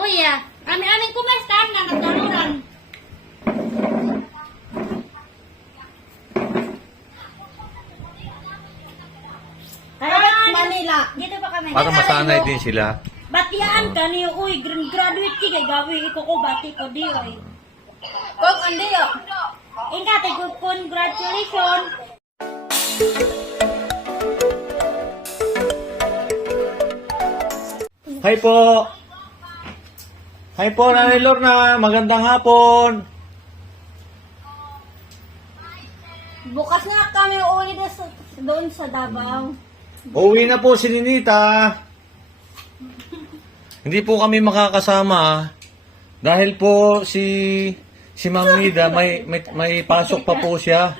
Kuya, amin kumestan na nagdaluran. Manila. Dito pa kami. Para masanay din sila. Batian ka niyo, uy, graduate ki kay gawi ko bati ko di oy. Kung andi yo. Ingka te congratulations. Hi po! Hi po, Nanay Lorna. Magandang hapon. Bukas nga kami uwi doon sa Davao. Uuwi na po si Ninita. Hindi po kami makakasama dahil po si Ma'am Nida may pasok pa po siya.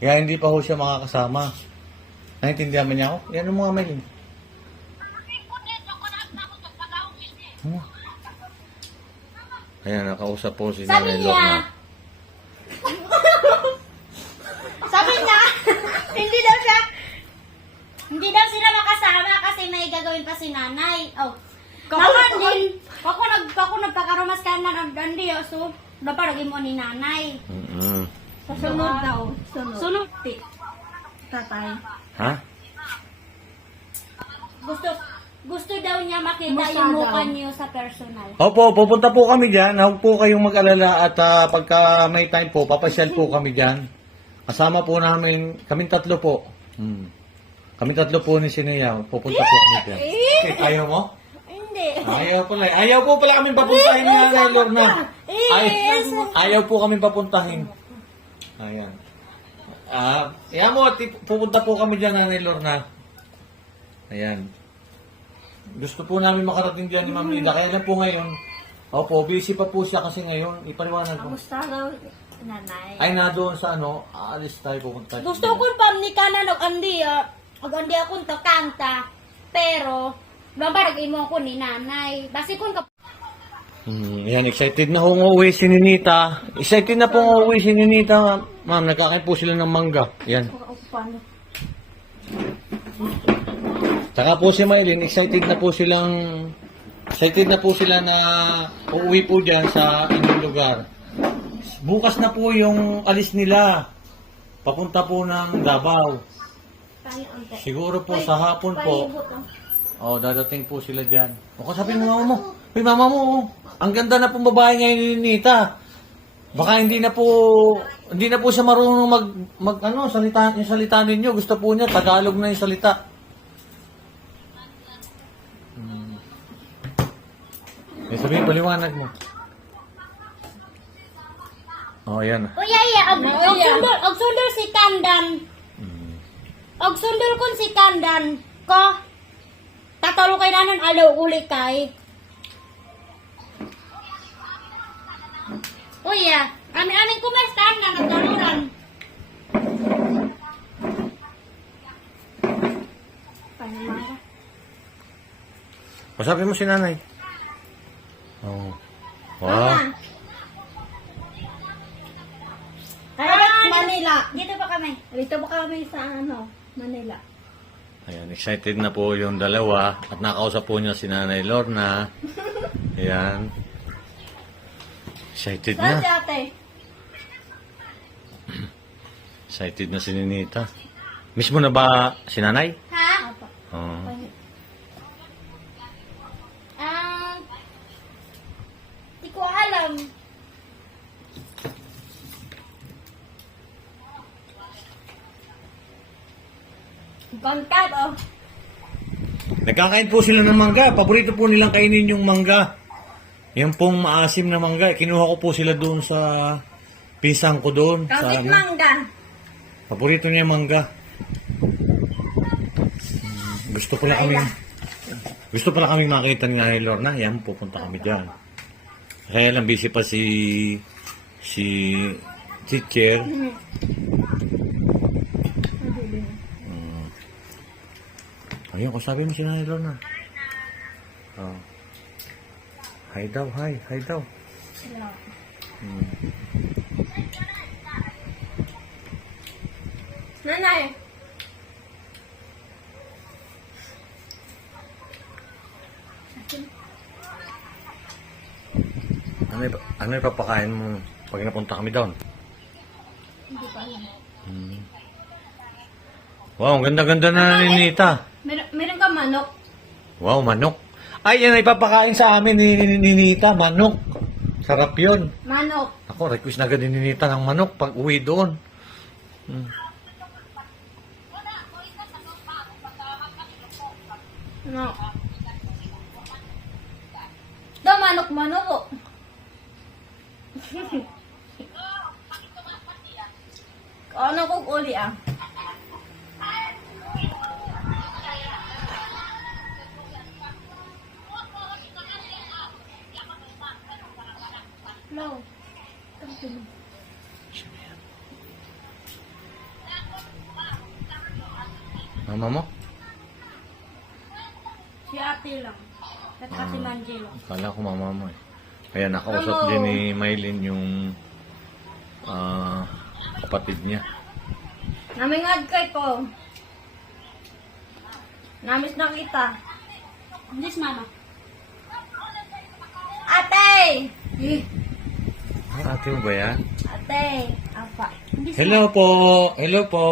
Kaya hindi pa po siya makakasama. Naintindihan mo niya ako? Yan ang mga mail. Ayan, nakausap po si Sabi Nanay niya, Lorna. sabi niya, hindi daw sila makasama kasi may gagawin pa si nanay. Oh, naman din, ako nagpakarumas ka na nagdandi, so, dapat lagi mo ni nanay. Sunod daw, sunod. Tatay. Ha? Gusto daw niya makita yung mukha niyo sa personal. Opo, pupunta po kami dyan. Huwag po kayong mag-alala at pagka may time po, papasyal po kami dyan. Kasama po namin, kaming tatlo po. Kaming tatlo po ni Sinea. Pupunta po kami dyan. Ayaw mo? Hindi. Ayaw po pala kami papuntahin ni Nanay Lorna. Ayaw po kami papuntahin. Ayan. Ayan mo, pupunta po kami dyan, Nanay Lorna. Ayan. Gusto po namin makarating dyan ni Ma'am Nida. Kaya lang po ngayon, opo, busy pa po siya kasi ngayon, ipaliwanag ko. Kamusta daw, nanay? Ay, na doon sa aalis tayo pupunta. Gusto ko pam ni kanan og andi akong to kanta. Pero babarag imo ko ni nanay. Basi kun ka Ayan, excited na hong uuwi si Ninita. Excited na pong uuwi si Ninita. Ma'am, nagkakain po sila ng mangga. Ayan. Saka po si Maylin, excited na po sila na uuwi po dyan sa inyong lugar. Bukas na po yung alis nila. Papunta po ng Davao. Siguro po sa hapon po. Dadating po sila dyan. O, sabihin mo mama mo. Hey, mama mo, ang ganda na pong babae ngayon ni Nita. Baka hindi na po siya marunong salita, yung salita ninyo. Gusto po niya, Tagalog na yung salita. Sabihin, paliwanag mo. Ayan. Kuya og sundol si Kandan. Og sundol kun si Kandan ko. Tatalo kay nanon alaw uli kay. Kuya, amin kumestan na nagdaluran. Sabi mo si nanay. Wow. Manila. Dito pa kami sa Manila. Ayan, excited na po yung dalawa at nakausap po niya si Nanay Lorna. Ayan. Excited na. Excited na si Ninita. Miss mo na ba si Nanay? Ha? Oo. Di ko alam. Kontat, Nagkakain po sila ng mangga. Paborito po nilang kainin yung mangga. Yung pong maasim na mangga. Kinuha ko po sila doon sa pisang ko doon. Kapit mangga. Paborito niya mangga. Gusto pala kami makita ni Nanay Lorna. Yan, pupunta kami dyan. Kaya lang busy pa si teacher. Ayun, sabi mo si Nanay Lorna. Hi daw, hi daw. Nanay. Ano ipapakain mo pag napunta kami doon? Hindi ko alam. Wow, ang ganda-ganda na ni Nita. Meron ka manok? Wow, manok. Ay, yan ay ipapakain sa amin ni Nita, manok. Sarap yun. Manok. Ako, request na agad ni Nita ng manok pag uwi doon. No. Daw manok-manok po. Ano ko uli ah? No. Mama mo? Si ate lang. At kasi Manjelo. Akala ko mama mo eh. Kaya nakausap din ni Maylin yung kapatid niya. Namingad kay ko. Namis na kita. This mama. Ate! Ate mo ba yan? Ate! Apa? Hello po! Hello po!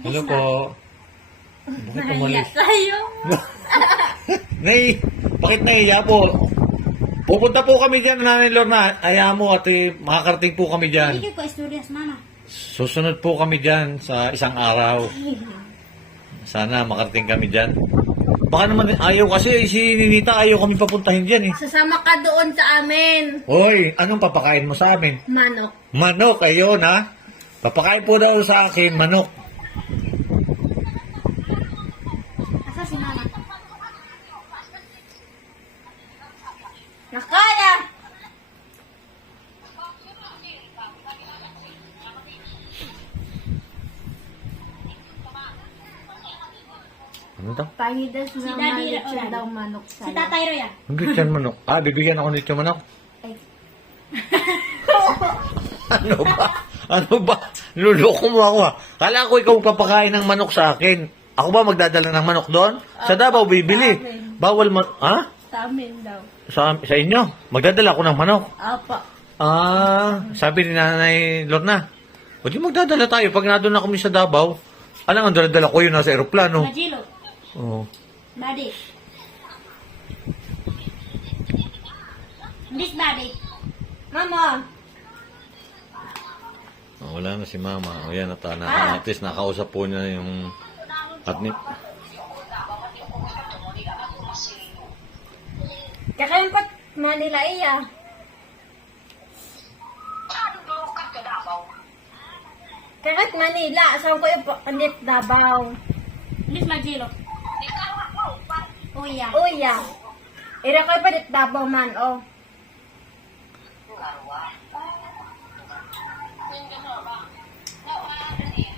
Hello po! Bakit umalis? Sa'yo. Bakit naiya po? Pupunta po kami dyan, Nanay Lorna. Ayaw mo, ate, makakarating po kami dyan. Hindi ko istorya mama. Susunod po kami dyan sa isang araw. Sana makarating kami dyan. Baka naman ayaw kasi, si Ninita ayaw kami papuntahin dyan eh. Sasama ka doon sa amin. Hoy, anong papakain mo sa amin? Manok. Manok, ayun ha. Papakain po daw sa akin, manok. Asa si mama? Nakaya! Ano daw? Pahingi daw si Daddy siya daw manok sa'yo. Si Tatay Roy ah. Ang lechon manok. Bibigyan ako nito manok. Ay. Ano ba? Ano ba? Niloloko mo ako ha. Kala ko ikaw papakain ng manok sa akin. Ako ba magdadala ng manok doon? Sa Davao bibili. Bawal ha? Sa amin daw. Sa inyo? Magdadala ako ng manok. Apa. Sabi ni Nanay Lorna. O di magdadala tayo. Pag nandun na kami sa Davao, alang ang dala-dala ko yun nasa aeroplano. Majilo. Oo. Daddy. This daddy. Mama. Wala na si Mama. O yan, at least nakausap po niya yung Kakain pa Manila iya. Kahit Manila, saan ko yung pandit Davao? This Majilo. Uya. Uya. Ira ko yung pandit Davao man, oh.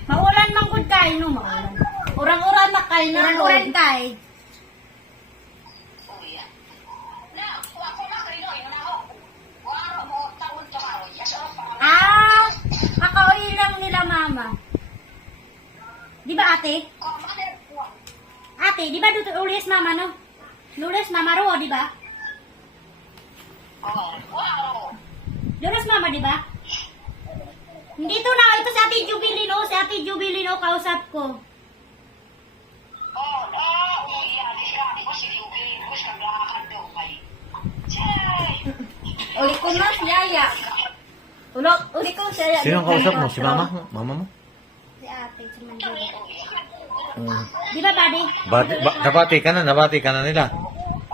Maulan man kung kain, no? Maulan. Urang-urang na kain na. Urang-urang kain. Kakauwi lang nila mama. Di ba ate? Ate, di ba dito ulis mama no? Lulis mama ro, di ba? Lulis mama, di ba? Dito na, ito si Ate Jubilin, no? Si Ate Jubilin, no? Kausap ko. Uli ko na si Yaya. Uli ko si Yaya. Sino ang kausap mo? Si Mama? Mama mo? Si Ate, si Manjolo. Di ba, buddy? Nabati ka na nila.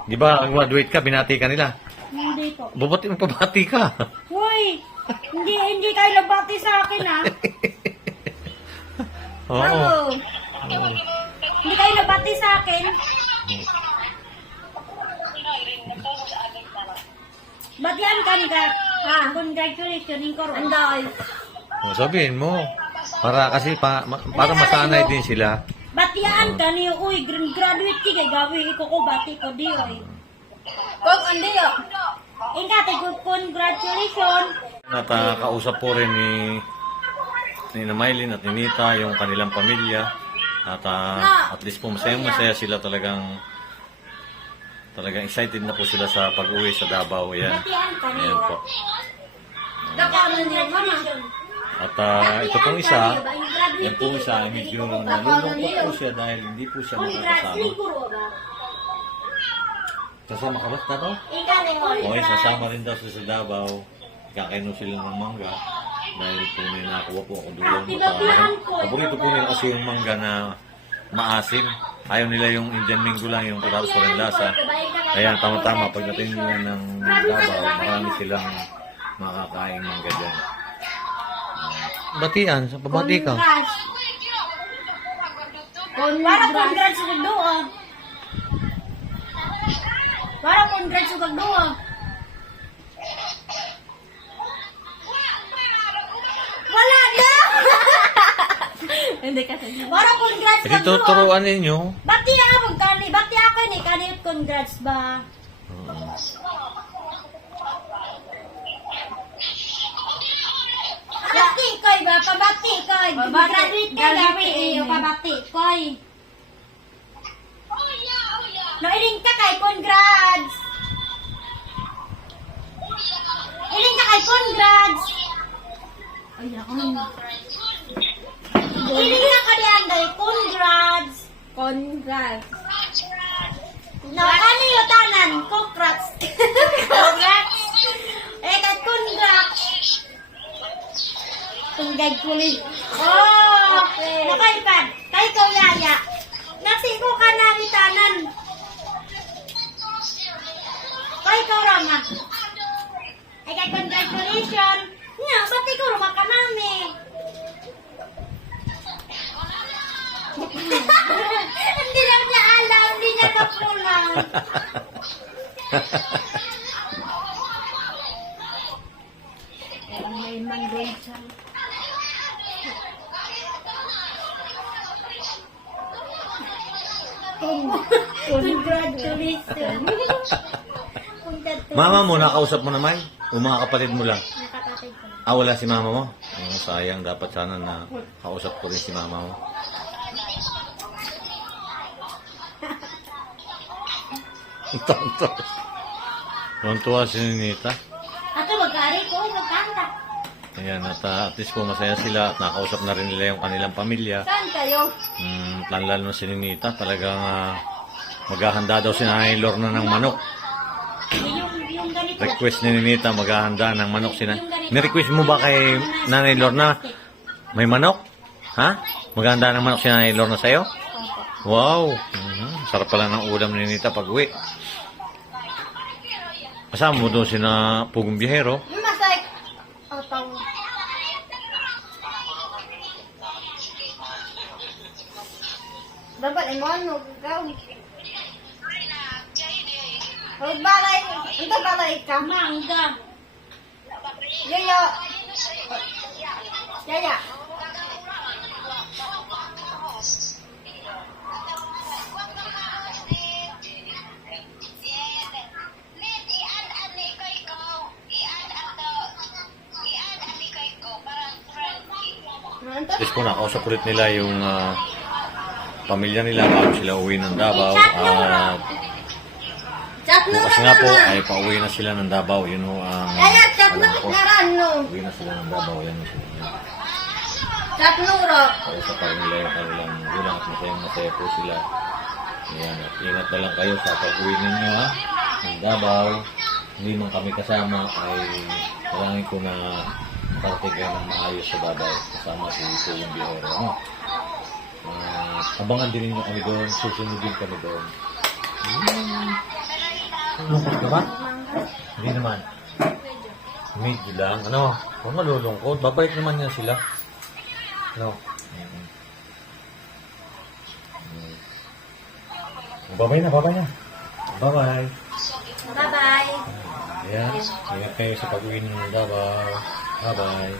Di ba, graduate ka, binati ka nila. Hindi po. Pabati ka. Hoy! Hindi kayo nabati sa akin, ha? Oo. Ano? Hindi kayo nabati sa akin. Batian ka nila. Ha? Congratulations, Inkoro. Anday. Sabihin mo. Para masanay din sila. Batian ka niyo, uy, graduate ka, gawin ko bati ko di, uy. Kung hindi, ingate, congratulations. Kausap po rin ni Maylin at ni Nita yung kanilang pamilya. At least po masaya sila talagang talagang excited na po sila sa pag-uwi sa Davao. Yan. Batian ka Ayan po. Dakaman niya mama. At ito pong isa, yan po isa, medyo nalulungkot po siya dahil hindi po siya makakasama. Kasama ka ba, Tato? Okay, sasama rin daw siya sa Davao. Kakaino sila ng mangga. Dahil po may nakakuha po ako doon. Paborito po nila kasi yung mangga na maasim. Ayaw nila yung Indian Mango lang, yung patatas walang lasa. Kaya tama-tama, pagdating nila ng Davao, marami silang makakain mangga dyan. Batian, sa pabati ka. Para congrats sa doa. Para congrats sa doa. Wala na! Hindi kasi. Para congrats Hindi sa doa. tuturuan ninyo. Bati ako magkani. Bati ako ni kanit congrats ba? Pabati koy ba? Pabati koy. Graduate ka gabi iyo pabati koy. No, iling ka kay congrats. Iling ka kay congrats. Ay, ako. Iling na ka diyan kay congrats. Congrats. No, ano yung tanan? Congrats. Congrats. Kay congrats. Tunggay kulit. Oh! Okay. Nakaipad. Kay ko yaya. Nasigo ka na tanan. Kay ko rama. Ay kay congratulations. Nga, ba't ikaw rama ka mami? Hindi lang niya alam. Hindi niya kapulang. May mangoy siya. Congratulations. Mama mo, nakausap mo naman? O mga kapatid mo lang? Nakapatid ko. Wala si mama mo? Sayang, dapat sana na kausap ko rin si mama mo. Tonto. Tontuwa si Ninita. Ako magkari ko, magkanta. Ayan, at least po masaya sila at nakausap na rin nila yung kanilang pamilya. Saan kayo? Lalo na si Ninita, talagang maghahanda daw si Nanay Lorna ng manok. Yung ganito. Request ni Ninita, maghahanda ng manok si Nanay. Ni-request mo ba kay Nanay Lorna? May manok? Ha? Maghahanda ng manok si Nanay Lorna sa'yo? Wow! Sarap pala ng ulam ni Ninita pag-uwi. Kasama mo doon si na Pugong Biyahero. Masay. Otong. Dapat imon mo ikaw. Balay, ito balay ka. Mangga. Yaya. Yaya. Tapos po nakausap ulit nila yung pamilya nila bago sila uwi ng Davao. Bukas nga po ay pauwi na sila ng Davao. Yun ho ang alam ko. Uwi na sila ng Davao. Yan sila. Kausap pa rin nila yung kanilang gulang at masaya po sila. Ayan, at ingat na lang kayo sa pag-uwi ninyo ha. Ng Davao. Hindi man kami kasama ay kailangan ko na parating kayo ng maayos sa Davao kasama si Pugong Biyahero. Abangan din ninyo kami doon, susunod din kami doon. Lungkot ka ba? Hindi naman. Medyo lang. Ano? Huwag malulungkot. Babait naman yan sila. Ano? Babay na, babay na. Bye-bye. Bye-bye. Ayan. Ingat kayo sa pag-uwi ng Davao. Bye-bye.